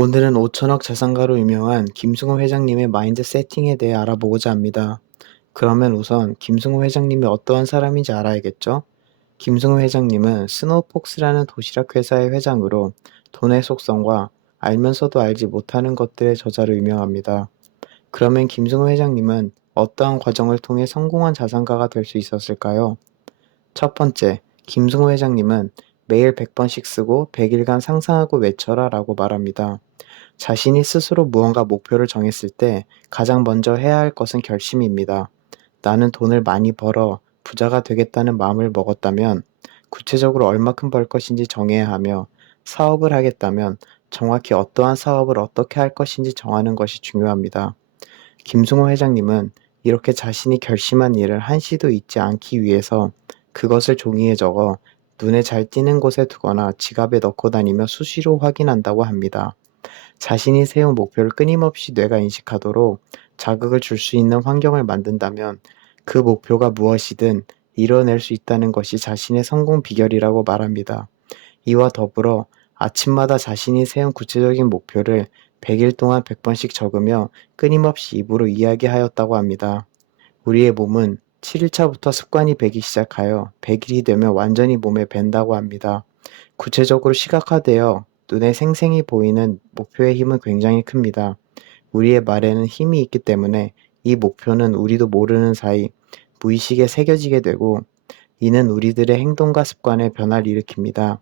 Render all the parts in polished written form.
오늘은 5천억 자산가로 유명한 김승호 회장님의 마인드 세팅에 대해 알아보고자 합니다. 그러면 우선 김승호 회장님이 어떠한 사람인지 알아야겠죠? 김승호 회장님은 스노우폭스라는 도시락 회사의 회장으로 돈의 속성과 알면서도 알지 못하는 것들의 저자로 유명합니다. 그러면 김승호 회장님은 어떠한 과정을 통해 성공한 자산가가 될 수 있었을까요? 첫 번째, 김승호 회장님은 매일 100번씩 쓰고 100일간 상상하고 외쳐라 라고 말합니다. 자신이 스스로 무언가 목표를 정했을 때 가장 먼저 해야 할 것은 결심입니다. 나는 돈을 많이 벌어 부자가 되겠다는 마음을 먹었다면 구체적으로 얼마큼 벌 것인지 정해야 하며, 사업을 하겠다면 정확히 어떠한 사업을 어떻게 할 것인지 정하는 것이 중요합니다. 김승호 회장님은 이렇게 자신이 결심한 일을 한시도 잊지 않기 위해서 그것을 종이에 적어 눈에 잘 띄는 곳에 두거나 지갑에 넣고 다니며 수시로 확인한다고 합니다. 자신이 세운 목표를 끊임없이 뇌가 인식하도록 자극을 줄 수 있는 환경을 만든다면 그 목표가 무엇이든 이뤄낼 수 있다는 것이 자신의 성공 비결이라고 말합니다. 이와 더불어 아침마다 자신이 세운 구체적인 목표를 100일 동안 100번씩 적으며 끊임없이 입으로 이야기하였다고 합니다. 우리의 몸은 7일차부터 습관이 배기 시작하여 100일이 되면 완전히 몸에 밴다고 합니다. 구체적으로 시각화되어 눈에 생생히 보이는 목표의 힘은 굉장히 큽니다. 우리의 말에는 힘이 있기 때문에 이 목표는 우리도 모르는 사이 무의식에 새겨지게 되고, 이는 우리들의 행동과 습관에 변화를 일으킵니다.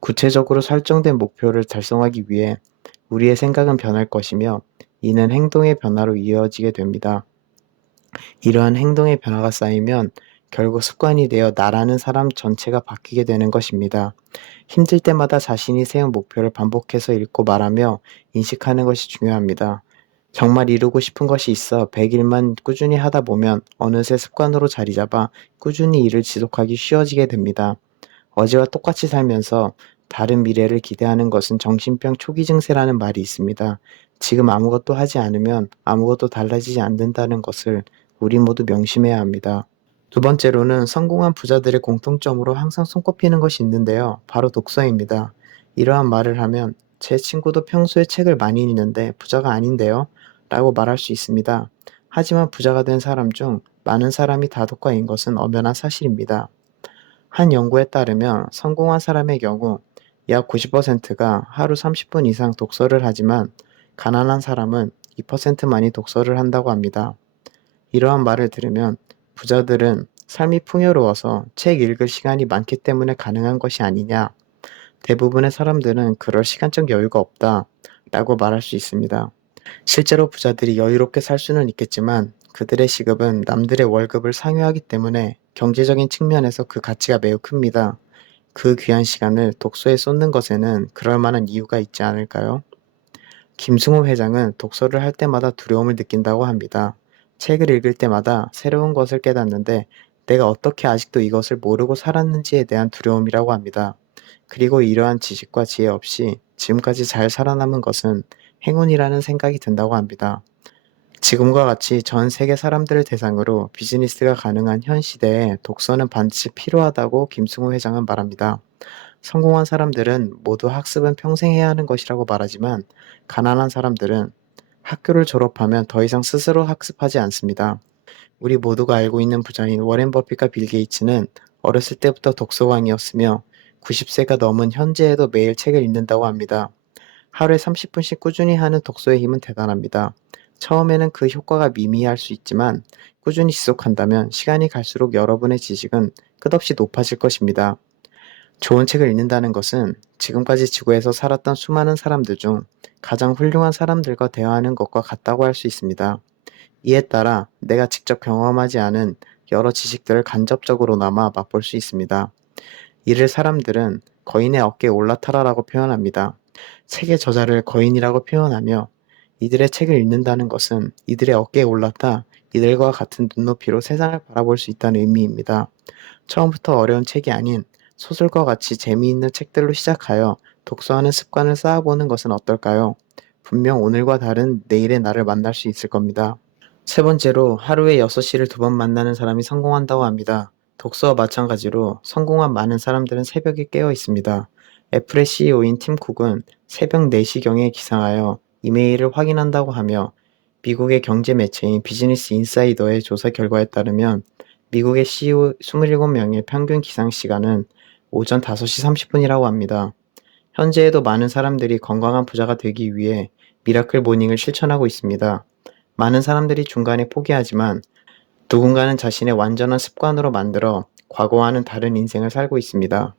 구체적으로 설정된 목표를 달성하기 위해 우리의 생각은 변할 것이며, 이는 행동의 변화로 이어지게 됩니다. 이러한 행동의 변화가 쌓이면 결국 습관이 되어 나라는 사람 전체가 바뀌게 되는 것입니다. 힘들 때마다 자신이 세운 목표를 반복해서 읽고 말하며 인식하는 것이 중요합니다. 정말 이루고 싶은 것이 있어 100일만 꾸준히 하다 보면 어느새 습관으로 자리 잡아 꾸준히 일을 지속하기 쉬워지게 됩니다. 어제와 똑같이 살면서 다른 미래를 기대하는 것은 정신병 초기 증세라는 말이 있습니다. 지금 아무것도 하지 않으면 아무것도 달라지지 않는다는 것을 우리 모두 명심해야 합니다. 두 번째로는 성공한 부자들의 공통점으로 항상 손꼽히는 것이 있는데요. 바로 독서입니다. 이러한 말을 하면 제 친구도 평소에 책을 많이 읽는데 부자가 아닌데요? 라고 말할 수 있습니다. 하지만 부자가 된 사람 중 많은 사람이 다독가인 것은 엄연한 사실입니다. 한 연구에 따르면 성공한 사람의 경우 약 90%가 하루 30분 이상 독서를 하지만, 가난한 사람은 2%만이 독서를 한다고 합니다. 이러한 말을 들으면 부자들은 삶이 풍요로워서 책 읽을 시간이 많기 때문에 가능한 것이 아니냐, 대부분의 사람들은 그럴 시간적 여유가 없다 라고 말할 수 있습니다. 실제로 부자들이 여유롭게 살 수는 있겠지만 그들의 시급은 남들의 월급을 상회하기 때문에 경제적인 측면에서 그 가치가 매우 큽니다. 그 귀한 시간을 독서에 쏟는 것에는 그럴 만한 이유가 있지 않을까요? 김승호 회장은 독서를 할 때마다 두려움을 느낀다고 합니다. 책을 읽을 때마다 새로운 것을 깨닫는데 내가 어떻게 아직도 이것을 모르고 살았는지에 대한 두려움이라고 합니다. 그리고 이러한 지식과 지혜 없이 지금까지 잘 살아남은 것은 행운이라는 생각이 든다고 합니다. 지금과 같이 전 세계 사람들을 대상으로 비즈니스가 가능한 현 시대에 독서는 반드시 필요하다고 김승호 회장은 말합니다. 성공한 사람들은 모두 학습은 평생 해야 하는 것이라고 말하지만, 가난한 사람들은 학교를 졸업하면 더 이상 스스로 학습하지 않습니다. 우리 모두가 알고 있는 부자인 워렌 버핏과 빌 게이츠는 어렸을 때부터 독서광이었으며 90세가 넘은 현재에도 매일 책을 읽는다고 합니다. 하루에 30분씩 꾸준히 하는 독서의 힘은 대단합니다. 처음에는 그 효과가 미미할 수 있지만 꾸준히 지속한다면 시간이 갈수록 여러분의 지식은 끝없이 높아질 것입니다. 좋은 책을 읽는다는 것은 지금까지 지구에서 살았던 수많은 사람들 중 가장 훌륭한 사람들과 대화하는 것과 같다고 할 수 있습니다. 이에 따라 내가 직접 경험하지 않은 여러 지식들을 간접적으로나마 맛볼 수 있습니다. 이를 사람들은 거인의 어깨에 올라타라라고 표현합니다. 책의 저자를 거인이라고 표현하며, 이들의 책을 읽는다는 것은 이들의 어깨에 올라타 이들과 같은 눈높이로 세상을 바라볼 수 있다는 의미입니다. 처음부터 어려운 책이 아닌 소설과 같이 재미있는 책들로 시작하여 독서하는 습관을 쌓아보는 것은 어떨까요? 분명 오늘과 다른 내일의 나를 만날 수 있을 겁니다. 세 번째로, 하루에 6시를 2번 만나는 사람이 성공한다고 합니다. 독서와 마찬가지로 성공한 많은 사람들은 새벽에 깨어 있습니다. 애플의 CEO인 팀 쿡은 새벽 4시경에 기상하여 이메일을 확인한다고 하며 미국의 경제 매체인 비즈니스 인사이더의 조사 결과에 따르면 미국의 CEO 27명의 평균 기상 시간은 오전 5시 30분이라고 합니다. 현재에도 많은 사람들이 건강한 부자가 되기 위해 미라클 모닝을 실천하고 있습니다. 많은 사람들이 중간에 포기하지만 누군가는 자신의 완전한 습관으로 만들어 과거와는 다른 인생을 살고 있습니다.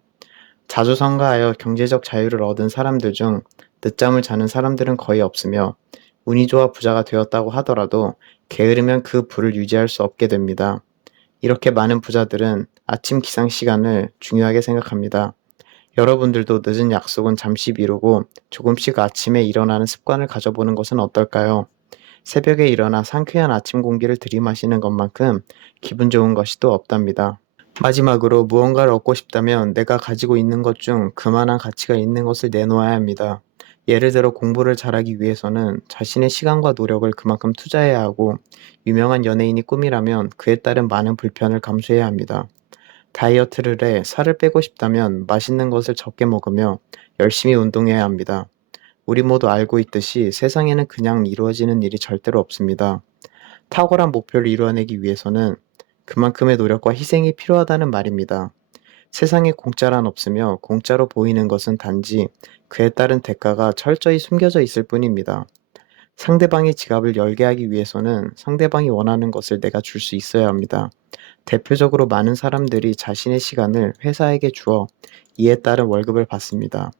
자주 성가하여 경제적 자유를 얻은 사람들 중 늦잠을 자는 사람들은 거의 없으며 운이 좋아 부자가 되었다고 하더라도 게으르면 그 부를 유지할 수 없게 됩니다. 이렇게 많은 부자들은 아침 기상 시간을 중요하게 생각합니다. 여러분들도 늦은 약속은 잠시 미루고 조금씩 아침에 일어나는 습관을 가져보는 것은 어떨까요? 새벽에 일어나 상쾌한 아침 공기를 들이마시는 것만큼 기분 좋은 것이 또 없답니다. 마지막으로 무언가를 얻고 싶다면 내가 가지고 있는 것 중 그만한 가치가 있는 것을 내놓아야 합니다. 예를 들어 공부를 잘하기 위해서는 자신의 시간과 노력을 그만큼 투자해야 하고 유명한 연예인이 꿈이라면 그에 따른 많은 불편을 감수해야 합니다. 다이어트를 해 살을 빼고 싶다면 맛있는 것을 적게 먹으며 열심히 운동해야 합니다. 우리 모두 알고 있듯이 세상에는 그냥 이루어지는 일이 절대로 없습니다. 탁월한 목표를 이루어내기 위해서는 그만큼의 노력과 희생이 필요하다는 말입니다. 세상에 공짜란 없으며 공짜로 보이는 것은 단지 그에 따른 대가가 철저히 숨겨져 있을 뿐입니다. 상대방의 지갑을 열게 하기 위해서는 상대방이 원하는 것을 내가 줄 수 있어야 합니다. 대표적으로 많은 사람들이 자신의 시간을 회사에게 주어 이에 따른 월급을 받습니다.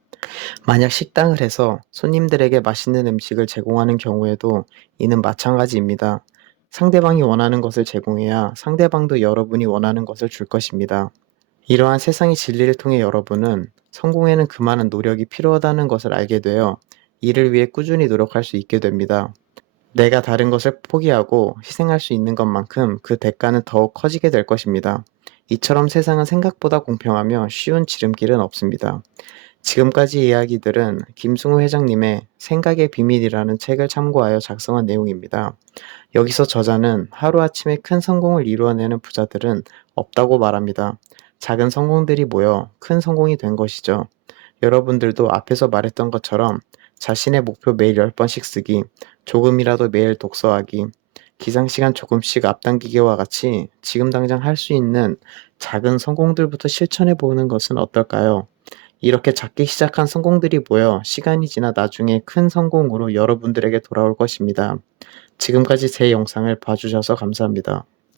만약 식당을 해서 손님들에게 맛있는 음식을 제공하는 경우에도 이는 마찬가지입니다. 상대방이 원하는 것을 제공해야 상대방도 여러분이 원하는 것을 줄 것입니다. 이러한 세상의 진리를 통해 여러분은 성공에는 그만한 노력이 필요하다는 것을 알게 되어 이를 위해 꾸준히 노력할 수 있게 됩니다. 내가 다른 것을 포기하고 희생할 수 있는 것만큼 그 대가는 더욱 커지게 될 것입니다. 이처럼 세상은 생각보다 공평하며 쉬운 지름길은 없습니다. 지금까지 이야기들은 김승우 회장님의 생각의 비밀이라는 책을 참고하여 작성한 내용입니다. 여기서 저자는 하루아침에 큰 성공을 이루어내는 부자들은 없다고 말합니다. 작은 성공들이 모여 큰 성공이 된 것이죠. 여러분들도 앞에서 말했던 것처럼 자신의 목표 매일 10번씩 쓰기, 조금이라도 매일 독서하기, 기상시간 조금씩 앞당기기와 같이 지금 당장 할 수 있는 작은 성공들부터 실천해 보는 것은 어떨까요? 이렇게 작게 시작한 성공들이 모여 시간이 지나 나중에 큰 성공으로 여러분들에게 돌아올 것입니다. 지금까지 제 영상을 봐주셔서 감사합니다.